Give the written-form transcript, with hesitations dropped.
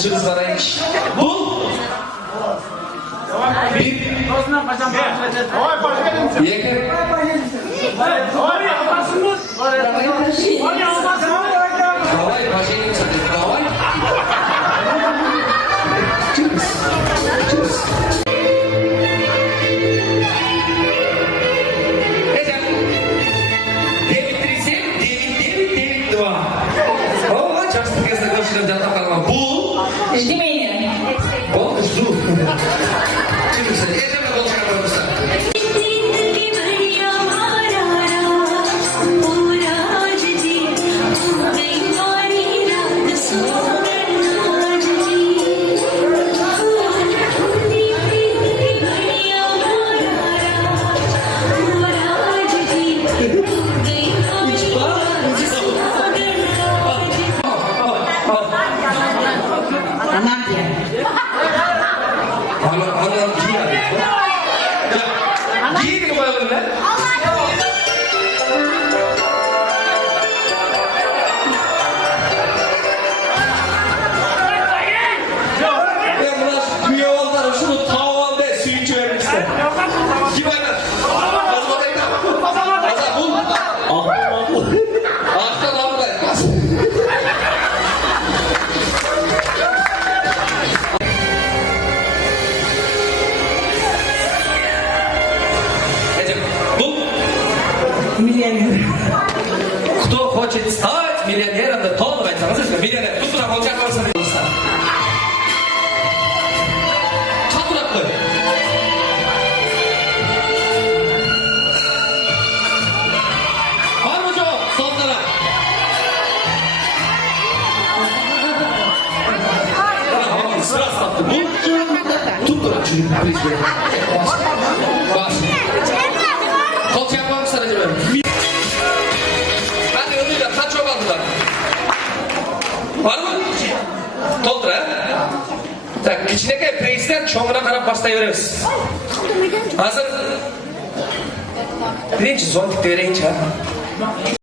Başınız var hiç. Bu. Bir. Yeke. Давай, başını çatır. Давай. Cheers. Cheers. Жди О, жду. Это мы должны прописать. Миллионер. Кто хочет стать миллионером, да то давайте, миллионер. Тут туда молчать varsa ne olursa. Çok bıraktı. Var mı cevap? Sonlara. Sıra sattı. Bu. Tut bırak şimdi. Baş. Kolça yapmam sana cevap. Hadi ömrüyle kaç çok aldılar? Var mı? Doldur ha? Tak, içindeki preisten çoğuna karab başlayıveririz. Hazır. Birinci zon vereyince ha.